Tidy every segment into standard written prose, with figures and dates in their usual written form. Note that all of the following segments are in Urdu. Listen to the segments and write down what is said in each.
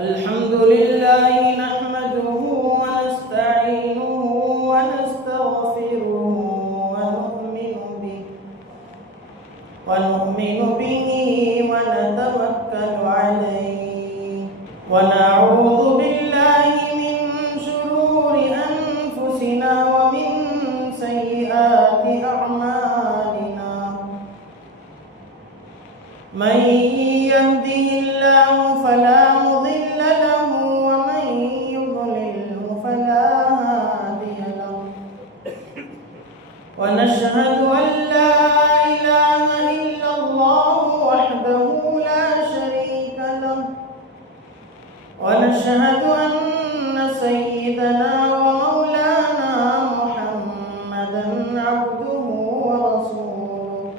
الحمد لله نحمده ونستعينه ونستغفره ونؤمن به ونتوكل عليه ونعوذ بالله من شرور أنفسنا ومن سيئات أعمالنا من يهده الله فلا مضل له ومن يضلله فلا هادي له ونشهد أن لا إله إلا الله وحده لا شريك له ونشهد أن سيدنا ومولانا محمدا عبده ورسوله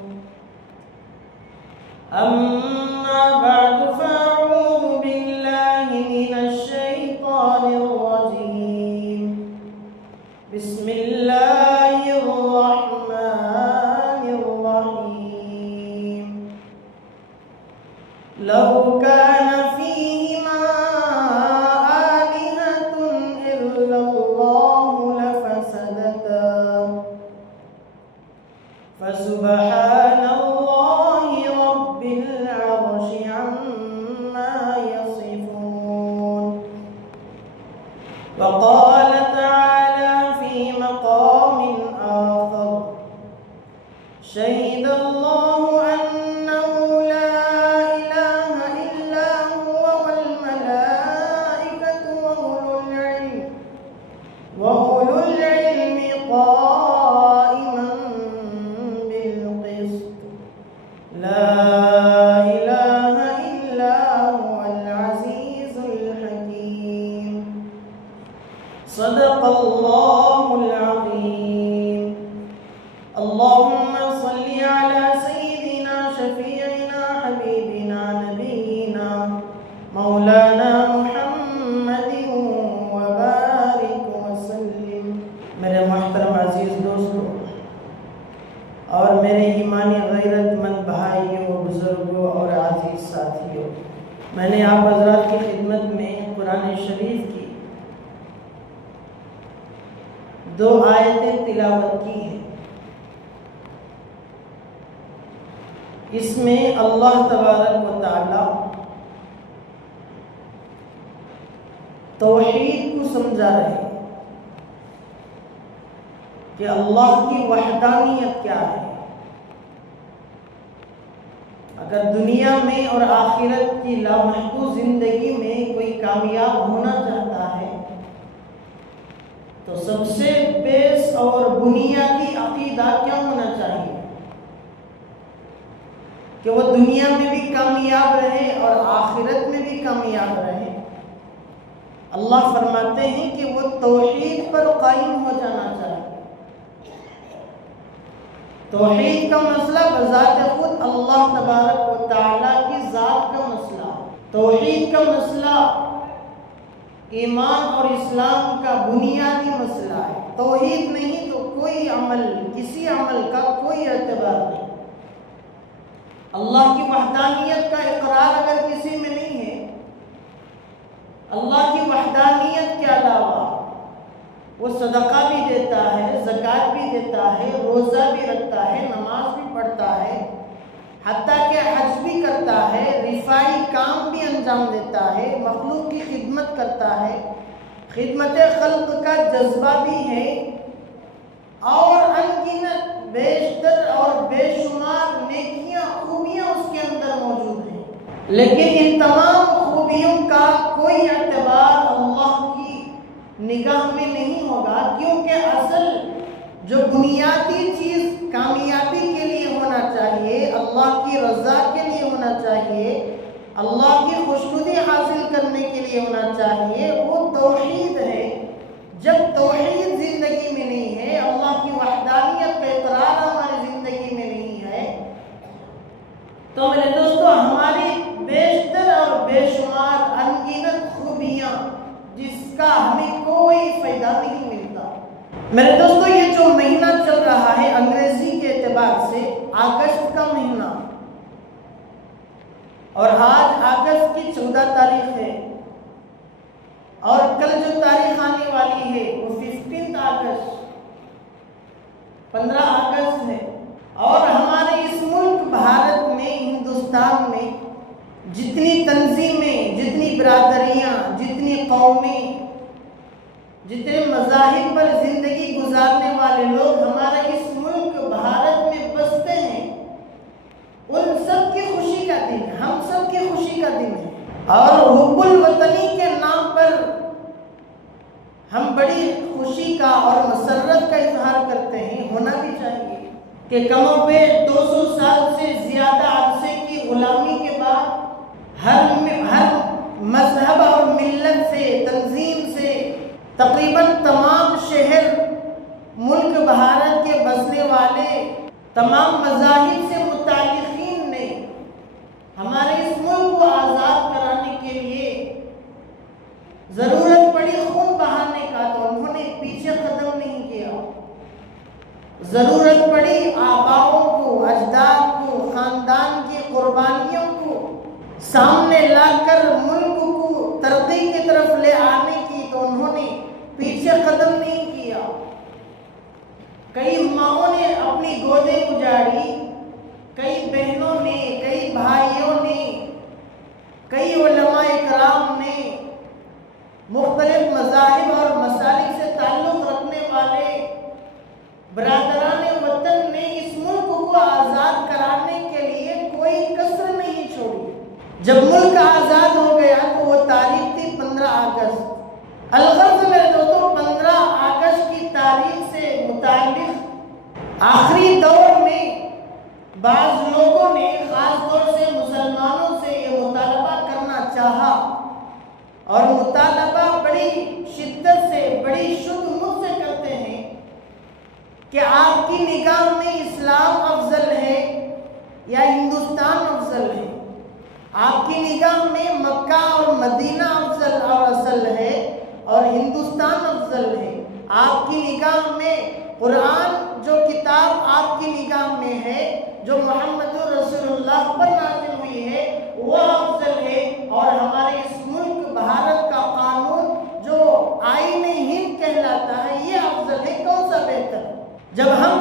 أما بعد فأعوذ بالله من الشيطان الرجيم بسم الله الرحمن الرحيم لو كان فيهما آلهة إلا الله لفسدتا فسبحان الله رب العرش عما يصفون وقال تعالى في مقام آخر شهد الله أنه لا إله إلا هو والملائكة وأولو العلم قائما بالقسط لا إله إلا هو العزيز الحكيم صدق الله العظيم اللهم صل على سيدنا شفيعنا حبيبنا نبينا مولانا محمد وبارك وسلم میرے محترم عزیز دوستوں اور میرے ایمانی غیرت مند بھائیوں بزرگوں اور عزیز ساتھیوں، میں نے آپ حضرات کی خدمت میں قرآن شریف کی 2 آیتیں تلاوت کی ہیں۔ اس میں اللہ تبارک و تعالی توحید کو سمجھا رہے ہیں کہ اللہ کی وحدانیت کیا ہے۔ اگر دنیا میں اور آخرت کی لامحدود زندگی میں کوئی کامیاب ہونا چاہتا ہے تو سب سے بیس اور بنیادی عقیدہ کیا ہونا چاہیے کہ وہ دنیا میں بھی کامیاب رہے اور آخرت میں بھی کامیاب رہے۔ اللہ فرماتے ہیں کہ وہ توحید پر قائم ہو جانا چاہیے۔ توحید کا مسئلہ بذات خود اللہ تبارک و تعالیٰ کی ذات کا مسئلہ، توحید کا مسئلہ ایمان اور اسلام کا بنیادی مسئلہ ہے۔ توحید نہیں تو کوئی عمل، کسی عمل کا کوئی اعتبار نہیں۔ اللہ کی وحدانیت کا اقرار اگر کسی میں نہیں ہے، اللہ کی وحدانیت کے علاوہ وہ صدقہ بھی دیتا ہے، زکوٰۃ بھی دیتا ہے، روزہ بھی رکھتا ہے، نماز بھی پڑھتا ہے، حتیٰ کہ حج بھی کرتا ہے، رفاعی کام بھی انجام دیتا ہے، مخلوق کی خدمت کرتا ہے، خدمت خلق کا جذبہ بھی ہے، اور انگنت بیشتر اور بے شمار نیکیاں، خوبیاں اس کے اندر موجود ہیں، لیکن ان تمام خوبیوں کا کوئی اعتبار اللہ کی نگاہ میں نہیں ہوگا، کیونکہ اصل جو بنیادی چیز کامیابی کے لیے ہونا چاہیے، اللہ کی رضا کے لیے ہونا چاہیے، اللہ کی خوشنودی حاصل کرنے کے لیے ہونا چاہیے، وہ توحید ہے۔ جب توحید زندگی میں نہیں ہے، اللہ کی وحدانیت کا اقرار ہماری زندگی میں نہیں ہے، تو میرے دوستو ہماری بیشتر اور بے شمار انگنت خوبیاں جس کا ہمیں کوئی فائدہ نہیں ملتا۔ میرے دوستو یہ جو مہینہ چل رہا ہے انگریزی کے اعتبار سے اگست کا مہینہ، اور آج اگست کی 14 تاریخ ہے، والی ہے وہ 15 اگست 15 اگست ہے۔ اور ہمارے اس ملک بھارت میں، ہندوستان میں جتنی تنظیمیں، جتنی برادریاں، جتنی قومیں، جتنے مذاہب پر زندگی گزارنے والے لوگ ہمارے اس ملک بھارت میں بستے ہیں، ان سب کی خوشی کا دن ہے، ہم سب کی خوشی کا دن ہے۔ اور حب الوطنی کے نام پر ہم بڑی خوشی کا اور مسرت کا اظہار کرتے ہیں، ہونا بھی چاہیے کہ کم و بیش 200 سال سے زیادہ عرصے کی غلامی کے بعد ہر مذہب اور ملت سے، تنظیم سے، تقریباً تمام شہر ملک بھارت کے بسنے والے، تمام مذاہب سے متعلقین نے ہمارے اس ملک کو آزاد کرانے کے لیے ضرورت پڑی خون بہانے کا، تو انہوں نے پیچھے قدم نہیں کیا۔ ضرورت پڑی آباؤں کو، اجداد کو، خاندان کی قربانیوں کو سامنے لا کر ملک کو ترقی کی طرف لے آنے کی، تو انہوں نے پیچھے قدم نہیں کیا۔ کئی ماؤں نے اپنی گودیں اجاڑی، کئی بہنوں نے، کئی بھائیوں نے، کئی علماء اکرام نے، مختلف مذاہب اور مسالک سے تعلق رکھنے والے برادران وطن نے اس ملک کو آزاد کرانے کے لیے کوئی کسر نہیں چھوڑی۔ جب ملک آزاد ہو گیا تو وہ تاریخ تھی 15 اگست۔ الغرض میرے دوستوں، 15 اگست کی تاریخ سے متعلق آخری دور میں بعض لوگوں نے خاص طور سے مسلمانوں سے یہ مطالبہ کرنا چاہا، اور مطالبہ بڑی شدت سے، بڑی شدھ مجھ سے کرتے ہیں کہ آپ کی نگاہ میں اسلام افضل ہے یا ہندوستان افضل ہے؟ آپ کی نگاہ میں مکہ اور مدینہ افضل اور اصل ہے اور ہندوستان افضل ہے؟ آپ کی نگاہ میں قرآن جو کتاب آپ کی نگاہ میں ہے، جو محمد رسول اللہ پر نازل ہوئی ہے، وہ افضل ہے، اور ہمارے اس ملک بھارت کا قانون جو آئین ہند کہلاتا ہے یہ افضل ہے؟ کون سا بہتر ہے؟ جب ہم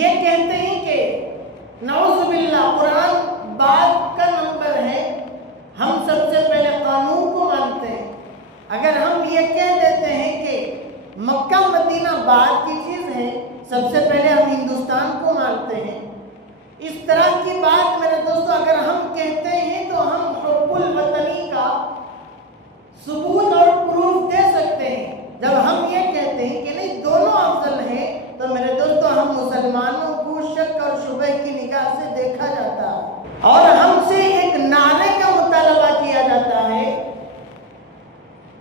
یہ کہتے ہیں کہ نعوذ باللہ قرآن بات کا نمبر ہے، ہم سب سے پہلے قانون کو مانتے ہیں۔ اگر ہم یہ کہہ دیتے ہیں کہ مکہ مدینہ بات کی چیز ہے، سب سے پہلے ہم ہندوستان کو مانتے ہیں، اس طرح کی بات میرے دوستو اگر ہم کہتے ہیں تو ہم حب الوطنی کا ثبوت اور پروف دے سکتے ہیں۔ جب ہم یہ کہتے ہیں کہ نہیں دونوں افضل ہیں، تو میرے دوستو ہم مسلمانوں کو شک اور شبہ کی نگاہ سے دیکھا جاتا ہے، اور ہم سے ایک نعرے کا مطالبہ کیا جاتا ہے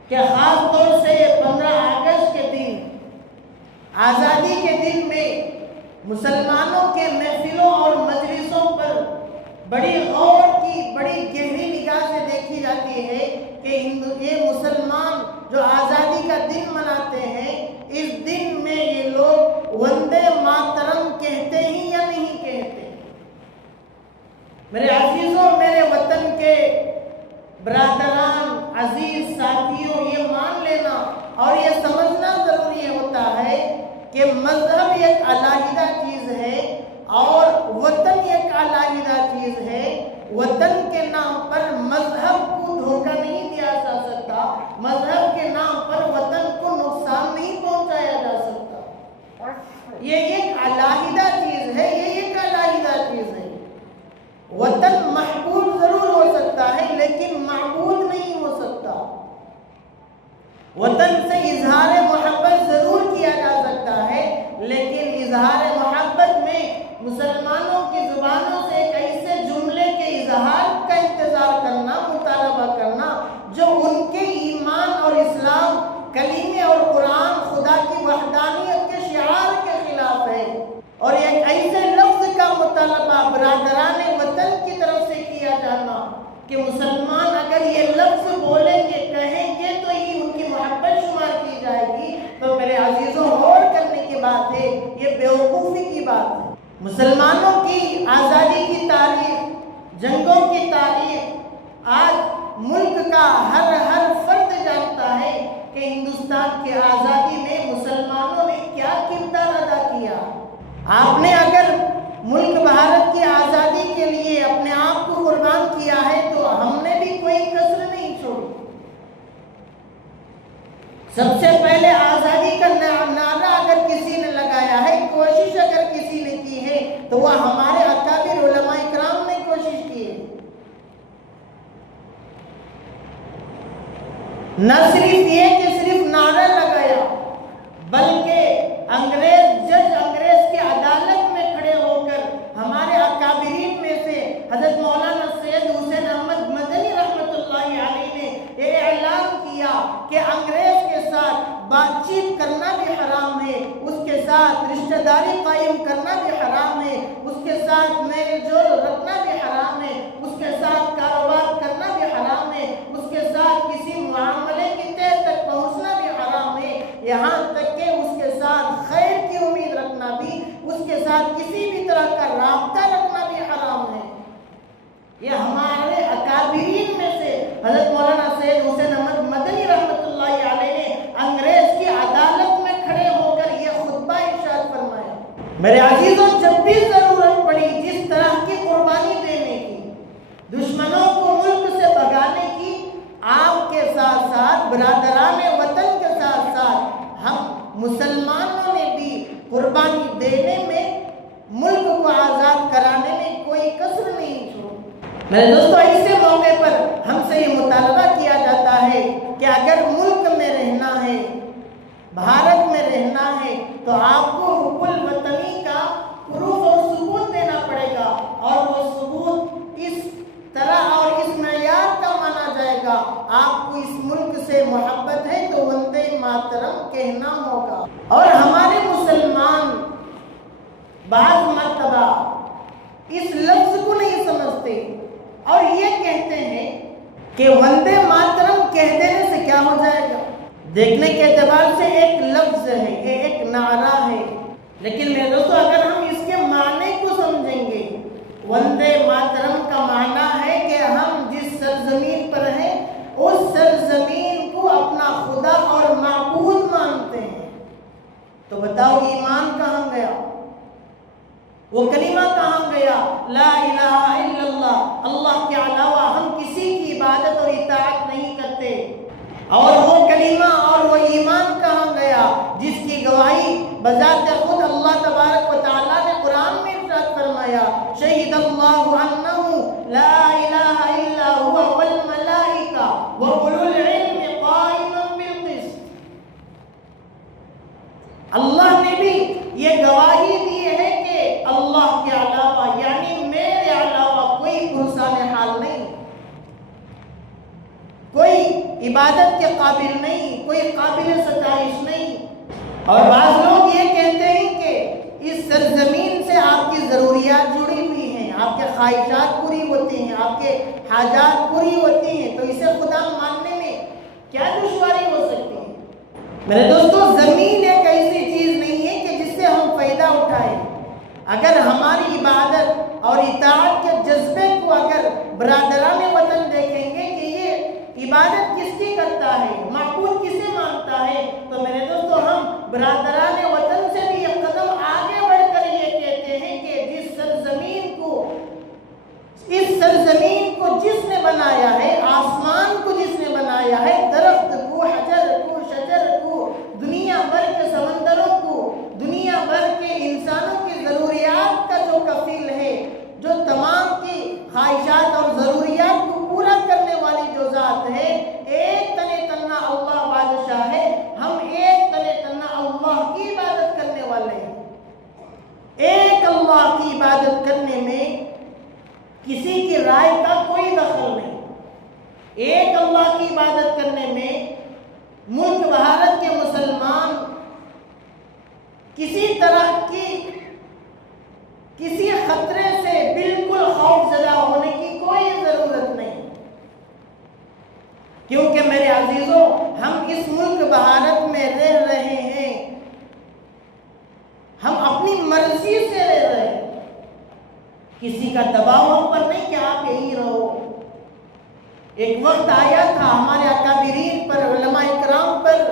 کہ خاص طور سے 15 اگست کے دن، آزادی کے دن میں مسلمانوں کے محفلوں اور مجلسوں پر بڑی غور کی، بڑی گہری نگاہ سے دیکھی جاتی ہے کہ یہ مسلمان جو آزادی کا دن مناتے ہیں، اس دن میں یہ لوگ وندے ماترم کہتے ہیں یا نہیں کہتے؟ میرے عزیزوں، میرے وطن کے برادران، عزیز ساتھیوں، یہ مان لینا اور یہ سمجھنا ضروری ہوتا ہے کہ مذہب ایک علیحدہ چیز ہے اور وطن ایک علیحدہ چیز ہے۔ وطن کے نام پر مذہب کو دھوکہ نہیں دیا جا سکتا، مذہب کے نام پر وطن کو نقصان نہیں پہنچایا جا سکتا۔ یہ ایک علیحدہ چیز ہے، یہ ایک علیحدہ چیز ہے۔ وطن محبوب ضرور ہو سکتا ہے لیکن معبود نہیں ہو سکتا۔ وطن سے اظہار محبت ضرور کیا جا سکتا ہے، لیکن اظہار محبت میں مسلمانوں کی زبانوں سے ایک ایسے جملے کے اظہار کا انتظار کرنا، مطالبہ کرنا جو ان کے ایمان اور اسلام، کلمے اور قرآن، خدا کی وحدانیت کے شعار کے خلاف ہے، اور ایک ایسے لفظ کا مطالبہ برادران وطن کی طرف سے کیا جانا کہ مسلمان اگر یہ لفظ بولیں گے، کہیں گے تو یہ ان کی محبت شمار کی جائے گی، سب سے پہلے آزادی کا نعرہ اگر کسی نے لگایا ہے، کوشش اگر کسی نے کی ہے تو وہ ہمارے اکابر علماء کرام نے کوشش کی ہے۔ نہ صرف یہ کہ صرف نعرہ لگایا، بلکہ انگریز کی عدالت میں کھڑے ہو کر ہمارے اکابرین میں سے حضرت مولانا سید حسین احمد مدنی رحمۃ اللہ علیہ نے یہ اعلان کیا کہ انگریز کے ساتھ بات چیت کرنا بھی حرام ہے، اس کے ساتھ رشتہ داری قائم کرنا بھی حرام ہے، اس کے ساتھ میل جول رکھنا بھی حرام ہے، اس کے ساتھ کاروبار کرنا بھی حرام ہے، اس کے ساتھ کسی معاملے کی تہ تک پہنچنا بھی حرام ہے، یہاں تک کہ اس کے ساتھ خیر کی امید رکھنا بھی، اس کے ساتھ کسی بھی طرح کا رابطہ رکھنا بھی حرام ہے۔ یہ ہمارے اکابرین میں سے حضرت مولانا سید حسین احمد مدنی رحمۃ اللہ علیہ نے انگریز کی عدالت میں کھڑے ہو کر یہ خطبہ ارشاد فرمایا۔ میرے عزیزوں، جب بھی ضرورت پڑی جس طرح کی قربانی دینے کی، دشمنوں کو ملک سے بھگانے کی، آپ کے ساتھ ساتھ برادران وطن کے ساتھ ساتھ ہم مسلمانوں نے بھی قربانی دینے میں، ملک کو آزاد کرانے میں کوئی کسر نہیں چھوڑی۔ میرے دوستو، ایسے موقع پر ہم سے یہ مطالبہ کیا جاتا ہے کہ اگر ملک میں رہنا ہے، بھارت میں رہنا ہے، تو آپ کو حب الوطنی کا پروف اور ثبوت دینا پڑے گا، اور وہ ثبوت اس طرح اور اس معیار کا مانا جائے گا۔ آپ کو اس ملک سے محبت ہے تو وندے ماترم کہنا ہوگا۔ اور ہمارے مسلمان بعض مرتبہ اس لفظ کو نہیں سمجھتے اور یہ کہتے ہیں کہ وندے ماترم کہہ دینے سے کیا ہو جائے گا۔ دیکھنے کے اعتبار سے ایک لفظ ہے، یہ ایک نعرہ ہے، لیکن میرے دوستو اگر ہم اس کے معنی کو سمجھیں گے، وندے ماترم کا معنی ہے کہ ہم جس سرزمین پر ہیں اس سرزمین کو اپنا خدا اور معبود مانتے ہیں۔ تو بتاؤ ایمان کہاں گیا؟ وہ کلمہ کہاں گیا؟ لا الہ الا اللہ، اللہ کے علاوہ ہم کسی کی عبادت اور اطاعت نہیں کرتے۔ اور وہ کلمہ اور وہ ایمان کہاں گیا جس کی گواہی بذات خود اللہ تبارک و تعالیٰ نے قرآن میں ارشاد فرمایا، شہید اللہ انہ لا الہ الا هو والملائکہ واولو العلم قائما بالقسط۔ اللہ نے بھی یہ گواہی دی ہے کہ اللہ کے علاوہ، یعنی میرے علاوہ کوئی پرسان حال نہیں، کوئی عبادت کے قابل نہیں، کوئی قابل ستائش نہیں۔ اور بعض لوگ یہ کہتے ہیں کہ اس سرزمین سے آپ کی ضروریات جڑی ہوئی ہیں، آپ کے خواہشات پوری ہوتی ہیں، آپ کے حاجات پوری ہوتی ہیں، تو اسے خدا ماننے میں کیا دشواری ہو سکتی ہے؟ میرے دوستو، زمین ایک ایسی چیز نہیں ہے کہ جس سے ہم فائدہ اٹھائیں۔ اگر ہماری عبادت اور اطاعت کے جذبے کو اگر برادران وطن دیکھیں گے کہ یہ عبادت کس کی کرتا ہے، معبود کسے مانتا ہے، تو میرے دوستو ہم برادران وطن سے بھی ایک قدم آگے بڑھ کر یہ کہتے ہیں کہ جس سرزمین کو، اس سرزمین کو جس نے بنایا ہے، آسمان کو جس نے بنایا ہے، درخت کو، حجر کو، شجر کو، دنیا بھر کے سمندروں کو، دنیا بھر کے انسانوں کی ضروریات کا جو کفیل ہے، جو تمام کی خواہشات اور ضروریات کو پورا کرنے والی جو ذات ہے، ایک تنے تنہا اللہ بادشاہ ہے۔ ہم ایک تنے تنہا اللہ کی عبادت کرنے والے ہیں۔ ایک اللہ کی عبادت کرنے میں کسی کی رائے کا کوئی دخل نہیں۔ ایک اللہ کی عبادت کرنے میں ملک بھارت کے مسلمان کسی طرح کی کسی خطرے سے بالکل خوف زدہ ہونے کی کوئی ضرورت نہیں، کیونکہ میرے عزیزوں ہم اس ملک بھارت میں رہ رہے ہیں، ہم اپنی مرضی سے رہ رہے ہیں، کسی کا دباؤ ہم پر نہیں کہ آپ یہی رہو۔ ایک وقت آیا تھا ہمارے اکابرین پر، علماء کرام پر،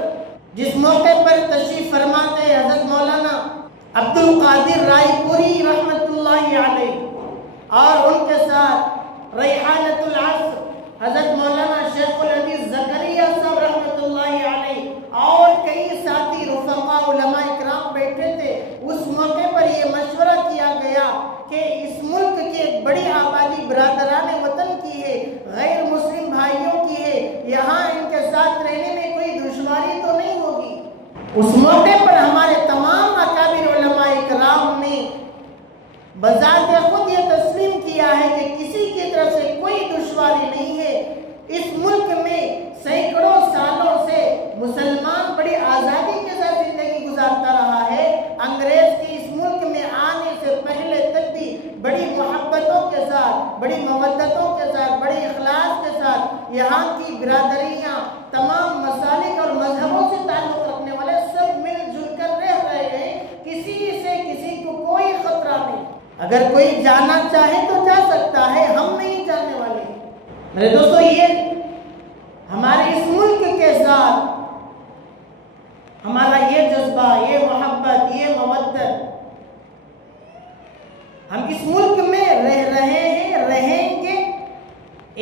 جس موقع پر تشریف فرماتے حضرت مولانا عبد القادر رائے پوری رحمت اللہ علیہ، اور ان کے ساتھ ریحانۃ العصر حضرت مولانا شیخ الحدیث زکریا صاحب رحمت اللہ علیہ، اور ساتھ رہنے میں کوئی دشواری تو نہیں ہوگی۔ اس موقع پر ہمارے تمام اکابر علماء کرام نے بذات خود یہ تسلیم کیا ہے کہ کسی کی طرف سے کوئی دشواری نہیں ہے۔ اس ملک میں سینکڑوں سالوں سے مسلمان بڑی آزادی کے ساتھ زندگی گزارتا رہا ہے۔ انگریز کے اس ملک میں آنے سے پہلے تک بھی بڑی محبتوں کے ساتھ، بڑی مودتوں کے ساتھ، بڑی اخلاص کے ساتھ یہاں کی برادریاں، تمام مسالک اور مذہبوں سے تعلق رکھنے والے سب مل جل کر رہ رہے ہیں۔ کسی سے کسی کو کوئی خطرہ نہیں۔ اگر کوئی جانا چاہے تو جا سکتا ہے، ہم نہیں جانے والے۔ میرے دوستو، یہ ہمارے اس ملک کے ساتھ ہمارا یہ جذبہ، یہ محبت، یہ مودت، ہم اس ملک میں رہ رہے ہیں، رہیں گے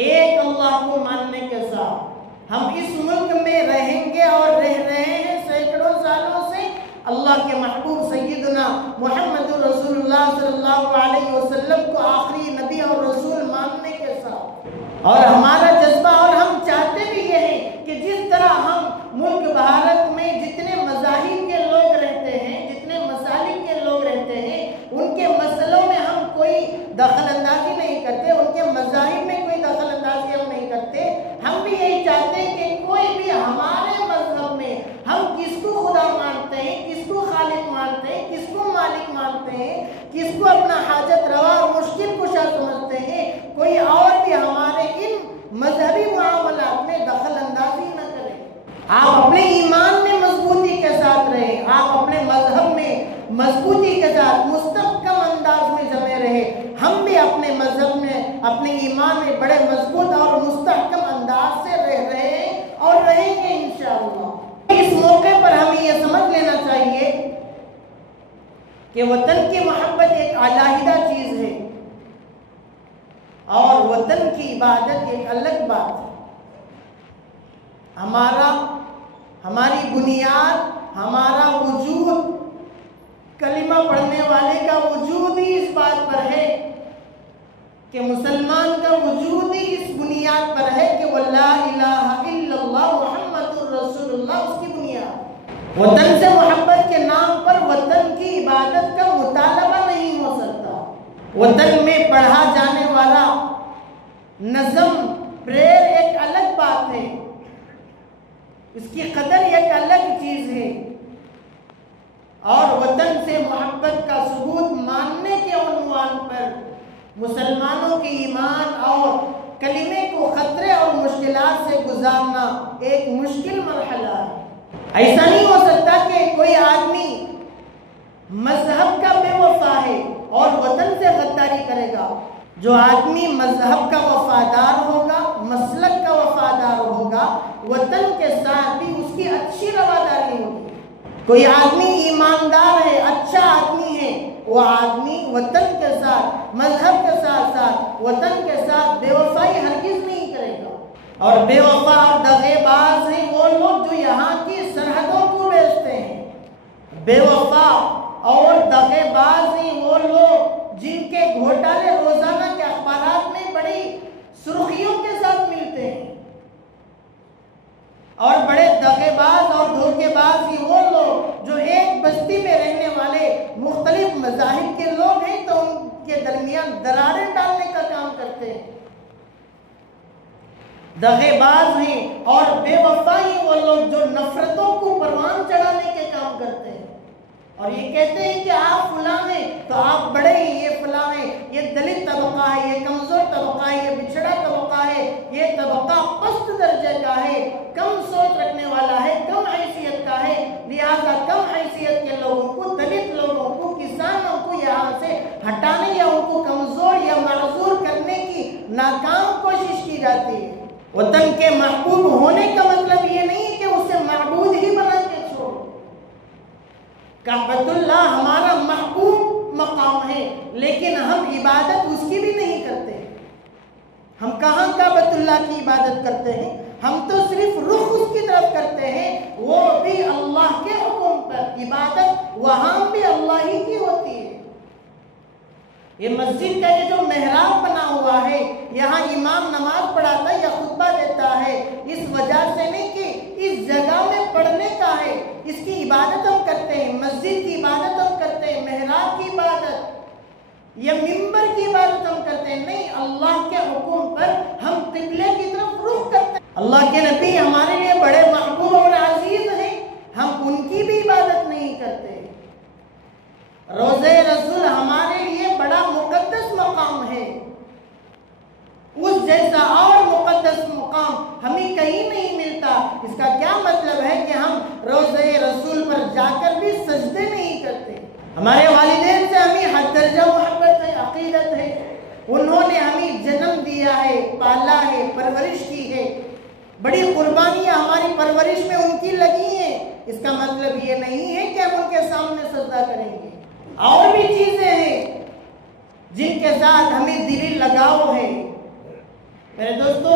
ایک اللہ کو ماننے کے ساتھ۔ ہم اس ملک میں رہیں گے اور رہ رہے ہیں سینکڑوں سالوں سے اللہ کے محبوب سیدنا محمد رسول اللہ صلی اللہ علیہ وسلم کو آخری نبی اور رسول ماننے کے ساتھ۔ اور ہمارا جذبہ، اور ہم چاہتے بھی یہ ہیں کہ جس طرح ہم ملک بھارت میں جتنے مذاہب کے لوگ رہتے ہیں، جتنے مسالک کے لوگ رہتے ہیں، ان کے مسئلوں میں ہم کوئی دخل اندازی نہیں کرتے، ان کے مذاہب میں کوئی دخل اندازی ہم نہیں کرتے۔ ہم بھی یہی چاہتے ہیں کہ کوئی بھی ہمارے مذہب میں ہم کس کو خدا مانتے ہیں، کس کو خالق مانتے ہیں، کس کو مالک مانتے ہیں، کس کو اپنا حاجت روا اور مشکل کشا سمجھتے ہیں، کوئی اور بھی ہمارے ان مذہبی معاملات میں دخل اندازی نہ کرے۔ آپ اپنے ایمان میں مضبوطی کے ساتھ رہیں، آپ اپنے مذہب میں مضبوطی کے ساتھ مستحکم انداز میں جمے رہے۔ ہم بھی اپنے مذہب میں، اپنے ایمان میں بڑے مضبوط اور مستحکم انداز سے رہ رہے ہیں اور رہیں گے انشاءاللہ۔ اس موقع پر ہمیں یہ سمجھ لینا چاہیے کہ وطن کی محبت ایک علیحدہ چیز ہے اور وطن کی عبادت ایک الگ بات ہے۔ ہماری بنیاد، ہمارا وجود، کلمہ پڑھنے والے کا وجود ہی اس بات پر ہے کہ مسلمان کا وجود ہی اس بنیاد پر ہے کہ وَلَا إِلَهَ إِلَّا اللَّهُ مُحَمَّدٌ رَّسُولُ اللَّهُ، اس کی بنیاد۔ وطن سے محبت کے نام پر وطن کی عبادت کا مطالبہ نہیں ہو سکتا۔ وطن میں پڑھا جانے والا نظم، پریئر ایک الگ بات ہے، اس کی قدر ایک الگ چیز ہے، اور وطن سے محبت کا ثبوت ماننے کے عنوان پر مسلمانوں کے ایمان اور کلمے کو خطرے اور مشکلات سے گزارنا ایک مشکل مرحلہ ہے۔ ایسا نہیں ہو سکتا کہ کوئی آدمی مذہب کا بے وفا ہے اور وطن سے غداری کرے گا۔ جو آدمی مذہب کا وفادار ہوگا، مسلک کا وفادار ہوگا، وطن کے ساتھ بھی اس کی اچھی رواداری ہوگی۔ کوئی آدمی ایماندار ہے، اچھا آدمی ہے، وہ آدمی وطن کے ساتھ، مذہب کے ساتھ ساتھ وطن کے ساتھ بے وفائی ہرگز نہیں کرے گا۔ اور بے وفا اور دغے باز ہیں وہ لوگ جو یہاں کی سرحدوں کو بیچتے ہیں۔ بے وفا اور دغے باز ہیں وہ لوگ جن کے گھوٹالے روزانہ کے اخبارات میں بڑی سرخیوں کے ساتھ ملتے ہیں، اور بڑے دغے باز اور دھوکے باز ہی وہ لوگ جو ایک بستی میں رہنے والے مختلف مذاہب کے لوگ ہیں تو ان کے درمیان دراریں ڈالنے کا کام کرتے ہیں۔ دغے باز ہیں اور بے وفا ہی وہ لوگ جو نفرتوں کو پروان چڑھانے کے کام کرتے ہیں، اور یہ کہتے ہیں کہ آپ فلاں ہیں تو آپ بڑے ہی، یہ فلاں ہیں، یہ دلت طبقہ ہے، یہ کمزور طبقہ ہے، یہ بچھڑا طبقہ ہے، یہ طبقہ پست درجے کا ہے، کم سوچ رکھنے والا ہے، کم حیثیت کا ہے، لہذا کم حیثیت کے لوگوں کو، دلت لوگوں کو، کسانوں کو یہاں سے ہٹانے یا ان کو کمزور یا معذور کرنے کی ناکام کوشش کی جاتی ہے۔ وطن کے محبوب ہونے کا مطلب یہ نہیں ہے کہ اسے معبود ہی بنا کے چھوڑو۔ کعبۃ اللہ ہمارا محبوب مقام ہے، لیکن ہم عبادت اس کی بھی نہیں کرتے۔ ہم کہاں کعبۃ اللہ کی عبادت کرتے ہیں؟ ہم تو صرف رخ اس کی طرف کرتے ہیں، وہ بھی اللہ کے حکم پر۔ عبادت وہاں بھی اللہ ہی کی ہوتی ہے۔ یہ مسجد کا یہ جو محراب بنا ہوا ہے، یہاں امام نماز پڑھاتا ہے یا خطبہ دیتا ہے، اس وجہ سے نہیں کہ ہے، اس کی عبادت ہم کرتے ہیں، مسجد کی عبادت ہم کرتے ہیں، محراب کی عبادت یا ممبر کی عبادت ہم کرتے ہیں، نہیں، اللہ کے حکم پر ہم قبلے کی طرف رخ کرتے ہیں۔ اللہ کے نبی ہمارے لیے بڑے محبوب اور عزیز ہیں، ہم ان کی بھی عبادت نہیں کرتے۔ روضہ رسول ہمارے لیے بڑا مقدس مقام ہے، اس جیسا اور مقدس مقام ہمیں کہیں نہیں ملتا۔ اس کا کیا مطلب ہے کہ ہم روضہ رسول پر جا کر بھی سجدے نہیں کرتے؟ ہمارے والدین سے ہمیں حد درجہ محبت ہے، عقیدت ہے، انہوں نے ہمیں جنم دیا ہے، پالا ہے، پرورش کی ہے، بڑی قربانیاں ہماری پرورش میں ان کی لگی ہیں۔ اس کا مطلب یہ نہیں ہے کہ ہم ان کے سامنے سجدہ کریں گے۔ اور بھی چیزیں ہیں جن کے ساتھ ہمیں دلی لگاؤ ہے۔ میرے دوستو،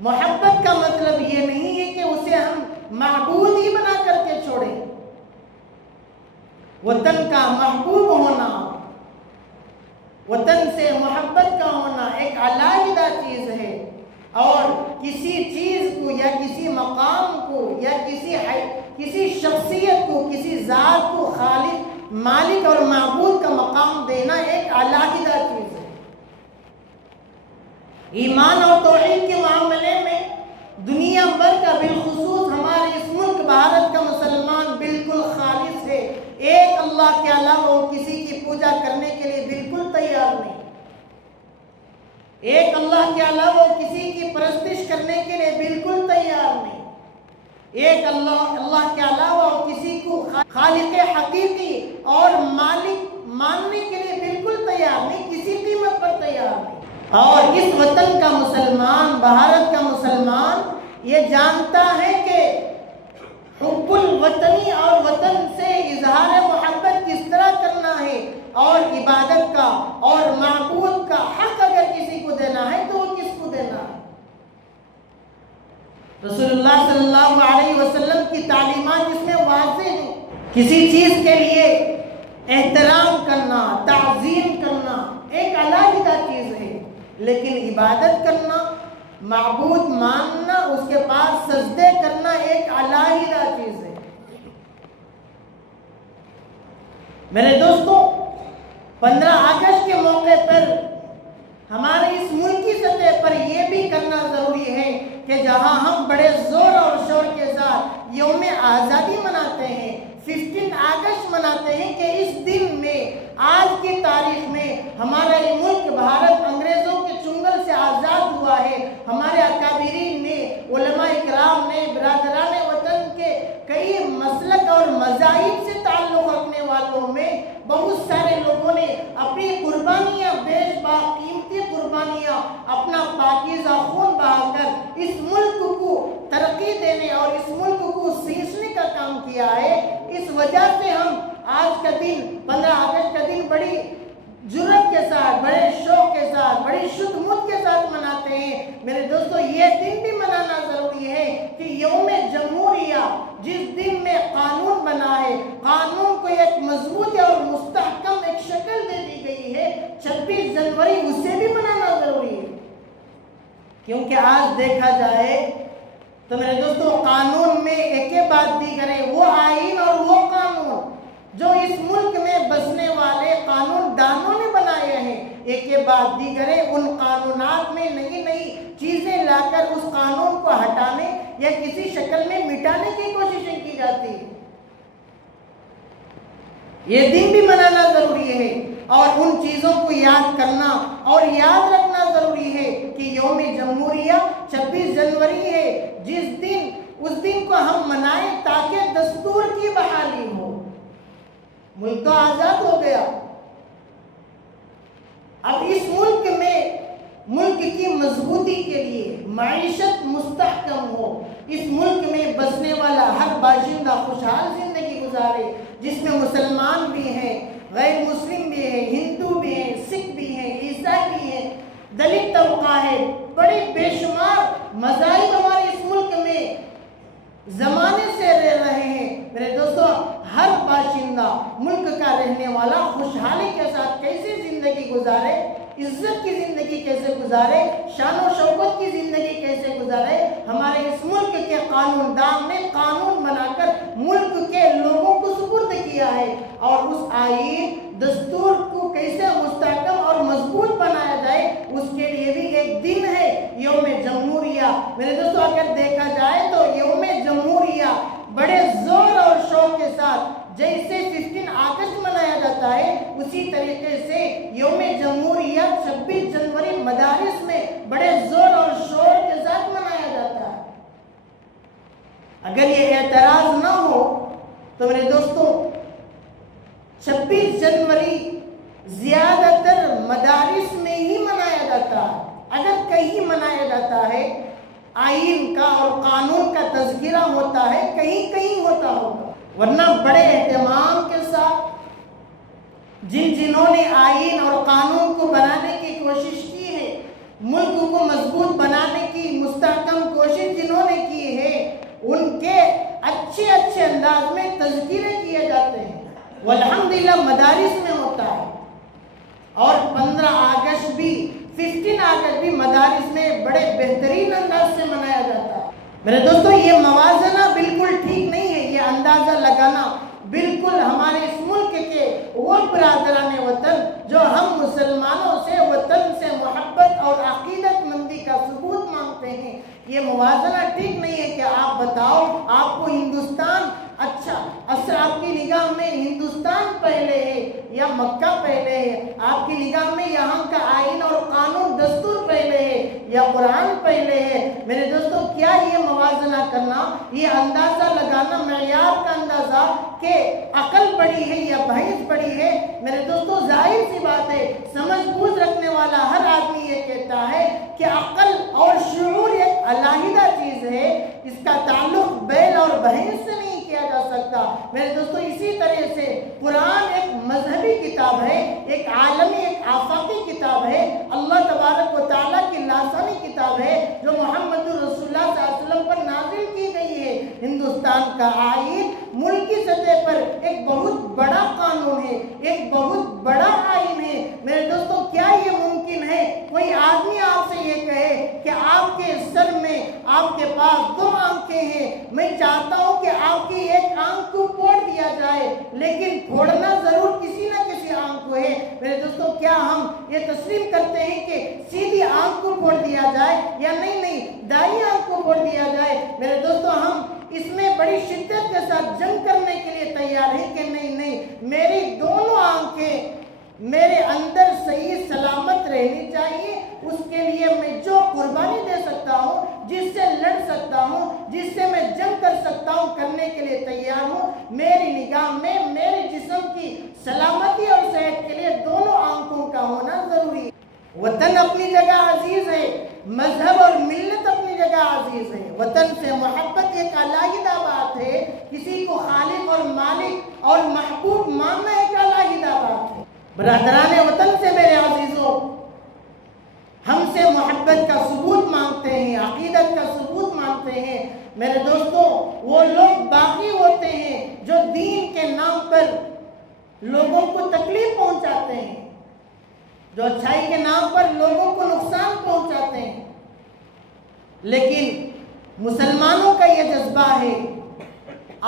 محبت کا مطلب یہ نہیں ہے کہ اسے ہم معبود ہی بنا کر کے چھوڑیں۔ وطن کا محبوب ہونا، وطن سے محبت کا ہونا ایک علیحدہ چیز ہے، اور کسی چیز کو یا کسی مقام کو یا کسی شخصیت کو، کسی ذات کو خالق، مالک اور معبود کا مقام دینا ایک علیحدہ چیز ہے۔ ایمان اور توحید کے معاملے میں دنیا بھر کا، بالخصوص ہمارے اس ملک بھارت کا مسلمان بالکل خالص ہے، ایک اللہ کے علاوہ وہ کسی کی پوجا کرنے کے لیے بالکل تیار نہیں، ایک اللہ کے علاوہ وہ کسی کی پرستش کرنے کے لیے بالکل تیار نہیں، ایک اللہ کے علاوہ وہ کسی کو خالق حقیقی اور مالک ماننے کے لیے بالکل تیار نہیں، کسی قیمت پر تیار نہیں۔ اور اس وطن کا مسلمان، بھارت کا مسلمان یہ جانتا ہے کہ حب الوطنی اور وطن سے اظہار محبت کس طرح کرنا ہے، اور عبادت کا اور معبود کا حق اگر کسی کو دینا ہے تو وہ کس کو دینا ہے۔ رسول اللہ صلی اللہ علیہ وسلم کی تعلیمات اس میں واضح ہیں۔ کسی چیز کے لیے احترام کرنا، تعظیم کرنا ایک علیحدہ چیز ہے، لیکن عبادت کرنا، معبود ماننا، اس کے پاس سجدے کرنا ایک علیحدہ چیز ہے۔ میرے دوستو، 15 اگست کے موقع پر ہمارے اس ملک کی سطح پر یہ بھی کرنا ضروری ہے کہ جہاں ہم بڑے زور اور شور کے ساتھ یوم آزادی مناتے ہیں، 15 اگست مناتے ہیں، کہ اس دن میں، آج کی تاریخ میں ہمارا یہ ملک بھارت انگریزوں کے چنگل سے آزاد ہوا ہے۔ ہمارے اکابرین نے، علماء اکرام نے، برادران وطن کے کئی مسلک اور مذاہب سے تعلق رکھنے والوں میں بہت سارے لوگوں نے اپنی قربانیاں، بیش باقیمتی قربانیاں، اپنا پاکیزہ خون بہا کر اس ملک کو ترقی دینے اور اس ملک کو سینچنے کا کام کیا ہے۔ اس وجہ سے ہم آج کا دن، 15 اگست کا دن بڑی جرأت کے ساتھ، بڑے شوق کے ساتھ، بڑی شدھ مت کے ساتھ مناتے ہیں۔ میرے دوستو، یہ دن بھی منانا ضروری ہے کہ یوم جمہوریہ، جس دن میں قانون بنا ہے، قانون کو ایک مضبوط اور مستحکم ایک شکل دے دی گئی ہے، 26 جنوری اسے بھی منانا ضروری ہے۔ کیونکہ آج دیکھا جائے تو میرے دوستو، قانون میں ایک بعد دیگر ہے، وہ آئین اور وہ قانون جو اس ملک میں بسنے والے قانون دانوں نے بنائے ہیں، ایک کے بعد دیگر ہے، ان قانونات میں نئی نئی چیزیں لا کر اس قانون کو ہٹانے یا کسی شکل میں مٹانے کی کوششیں کی جاتی ہیں۔ یہ دن بھی منانا ضروری ہے، اور ان چیزوں کو یاد کرنا اور یاد رکھنا ضروری ہے کہ یوم جمہوریہ 26 جنوری ہے، جس دن، اس دن کو ہم منائیں تاکہ دستور کی بحالی ہو۔ ملک تو آزاد ہو گیا، اب اس ملک میں، ملک کی مضبوطی کے لیے، معیشت مستحکم ہو، اس ملک میں بسنے والا ہر باشندہ خوشحال زندگی گزارے، جس میں مسلمان بھی ہیں، غیر مسلم بھی ہیں، ہندو بھی ہیں، سکھ بھی ہیں، عیسائی بھی ہیں، دلت طبقہ ہے، بڑے بے شمار مذاہب ہمارے اس ملک میں زمانے سے رہ رہے ہیں۔ میرے دوستو، ہر باشندہ، ملک کا رہنے والا خوشحالی کے ساتھ کیسے زندگی گزارے، عزت کی زندگی کیسے گزارے، شان و شوکت کی زندگی کیسے گزارے، ہمارے اس ملک کے قانون دان نے قانون بنا کر ملک کے لوگوں کو سپرد کیا ہے، اور اس آئین دستور کو کیسے مستحکم اور مضبوط بنایا جائے اس کے لیے بھی ایک دن ہے، یوم جمہوریہ۔ میرے دوستو اگر دیکھا جائے تو یوم جمہوریہ بڑے زور اور شوق کے ساتھ جیسے 15 اگست منایا جاتا ہے، اسی طریقے سے یوم جمہوریہ 26 جنوری مدارس میں بڑے زور اور شور کے ساتھ منایا جاتا ہے۔ اگر یہ اعتراض نہ ہو تو میرے دوستوں 26 جنوری زیادہ تر مدارس میں ہی منایا جاتا ہے۔ اگر کہیں منایا جاتا ہے آئین کا اور قانون کا تذکرہ ہوتا ہے، کہیں کہیں ہوتا ہوگا، ورنہ بڑے اہتمام کے ساتھ جنہوں نے آئین اور قانون کو بنانے کی کوشش کی ہے، ملک کو مضبوط بنانے کی مستحکم کوشش جنہوں نے کی ہے، ان کے اچھے انداز میں تذکرے کیے جاتے ہیں، والحمدللہ مدارس میں ہوتا ہے۔ اور 15 اگست بھی 15 اگست بھی مدارس میں بڑے بہترین انداز سے منایا جاتا ہے۔ میرے دوستو یہ موازنہ بالکل ٹھیک نہیں ہے، یہ اندازہ لگانا بالکل ہمارے اس ملک کے وہ برادران وطن جو ہم مسلمانوں سے وطن سے محبت اور عقیدت مندی کا ثبوت مانگتے ہیں، یہ موازنہ ٹھیک نہیں ہے کہ آپ بتاؤ آپ کو ہندوستان اچھا، اصل آپ کی نگاہ میں ہندوستان پہلے ہے یا مکہ پہلے ہے، آپ کی نگاہ میں یہاں کا آئین اور قانون دستور پہلے ہے یا قرآن پہلے ہے۔ میرے دوستو کیا یہ موازنہ کرنا، یہ اندازہ لگانا، معیار کا اندازہ کہ عقل بڑی ہے یا بحث بڑی ہے، میرے دوستو ظاہر سی بات ہے، سمجھ بوجھ رکھنے والا ہر آدمی یہ کہتا ہے کہ عقل اور شعور ایک علیحدہ چیز ہے، اس کا تعلق بیل اور بحث سے نہیں کیا جا سکتا۔ میرے دوستو اسی طرح سے قرآن ایک مذہبی کتاب ہے، ایک عالمی ایک آفاقی کتاب ہے، اللہ تبارک و تعالیٰ کی لاسانی کتاب ہے جو محمد رسول اللہ صلی اللہ علیہ وسلم پر نازل کی گئی ہے۔ ہندوستان کا آئین ملکی سطح پر ایک بہت بڑا قانون ہے، ایک بہت بڑا آئین ہے۔ میرے دوستو کیا یہ ممکن ہے کوئی آدمی آپ سے یہ کہے کہ آپ کے سر میں آپ کے پاس 2 آنکھیں ہیں، میں چاہتا ہوں کہ آپ کی ایک آنکھ کو پھوڑ دیا جائے، لیکن پھوڑنا ضرور کسی نہ کسی آنکھ کو ہے۔ میرے دوستو کیا ہم یہ تسلیم کرتے ہیں کہ سیدھی آنکھ کو پھوڑ دیا جائے یا نہیں دائیں آنکھ کو پھوڑ دیا جائے؟ میرے دوستو ہم اس میں بڑی شدت کے ساتھ جنگ کرنے کے لیے تیار ہیں کہ نہیں میری دونوں آنکھیں میرے اندر صحیح سلامت رہنی چاہیے، اس کے لیے میں جو قربانی دے سکتا ہوں، جس سے لڑ سکتا ہوں، جس سے میں جنگ کر سکتا ہوں، کرنے کے لیے تیار ہوں۔ میری نگاہ میں میرے جسم کی سلامتی اور صحت کے لیے دونوں آنکھوں کا ہونا ضروری ہے۔ وطن اپنی جگہ عزیز ہے، مذہب اور ملت اپنی جگہ عزیز ہے، وطن سے محبت ایک علیحدہ بات ہے، کسی کو خالق اور مالک اور محبوب ماننا ایک علیحدہ بات ہے۔ برادران وطن سے میرے عزیزوں، ہم سے محبت کا ثبوت مانگتے ہیں، عقیدت کا ثبوت مانگتے ہیں۔ میرے دوستو وہ لوگ باقی ہوتے ہیں جو دین کے نام پر لوگوں کو تکلیف پہنچاتے ہیں، جو اچھائی کے نام پر لوگوں کو نقصان پہنچاتے ہیں، لیکن مسلمانوں کا یہ جذبہ ہے،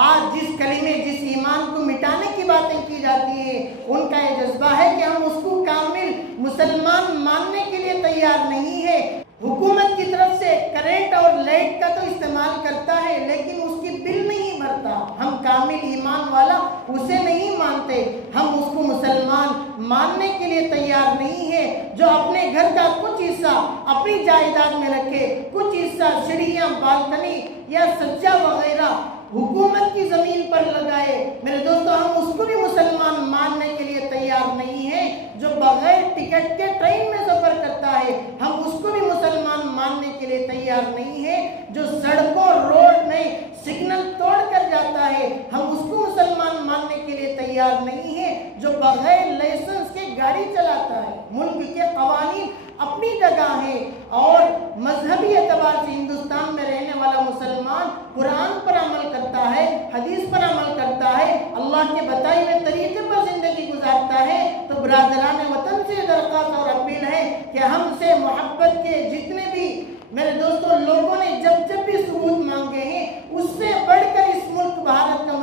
آج جس کلمے جس ایمان کو مٹانے کی باتیں کی جاتی ہیں، ان کا یہ جذبہ ہے کہ ہم اس کو کامل مسلمان ماننے کے لیے تیار نہیں ہے۔ حکومت کی طرف سے کرنٹ اور لائٹ کا تو استعمال کرتا ہے، لیکن اس کی بل نہیں بھرتا۔ ہم کامل ایمان والا اسے نہیں مانتے، ہم اس کو مسلمان ماننے کے لیے تیار نہیں ہے، جو اپنے گھر کا کچھ حصہ اپنی جائیداد میں رکھے، کچھ حصہ سیڑھیاں، بالکنی یا سجا وغیرہ حکومت کی زمین پر لگائے۔ میرے دوستو ہم اس کو بھی مسلمان ماننے کے لیے تیار نہیں ہیں، جو بغیر ٹکٹ کے ٹرین میں سفر کرتا ہے، ہم اس کو بھی مسلمان ماننے کے لیے تیار نہیں ہیں، جو سڑکوں روڈ میں سگنل توڑ کر جاتا ہے، ہم اس کو مسلمان ماننے کے لیے تیار نہیں ہیں، جو بغیر لائسنس کے گاڑی چلاتا ہے۔ ملک کے قوانین اپنی جگہ ہے، اور مذہبی اعتبار سے ہندوستان میں رہنے والا مسلمان قرآن پر عمل کرتا ہے، حدیث پر عمل کرتا ہے، اللہ کے بتائے ہوئے طریقے پر زندگی گزارتا ہے۔ تو برادران وطن سے درخواست اور اپیل ہے کہ ہم سے محبت کے جتنے بھی میرے دوستوں لوگوں نے جب بھی ثبوت مانگے ہیں، اس سے بڑھ کر اس ملک بھارت کا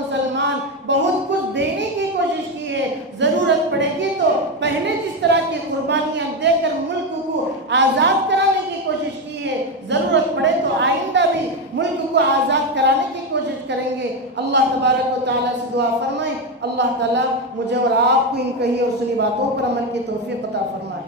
آزاد کرانے کی کوشش کی ہے، ضرورت پڑے تو آئندہ بھی ملک کو آزاد کرانے کی کوشش کریں گے۔ اللہ تبارک و تعالیٰ سے دعا فرمائیں، اللہ تعالیٰ مجھے اور آپ کو ان کہی اور سنی باتوں پر عمل کی توفیق عطا فرمائے۔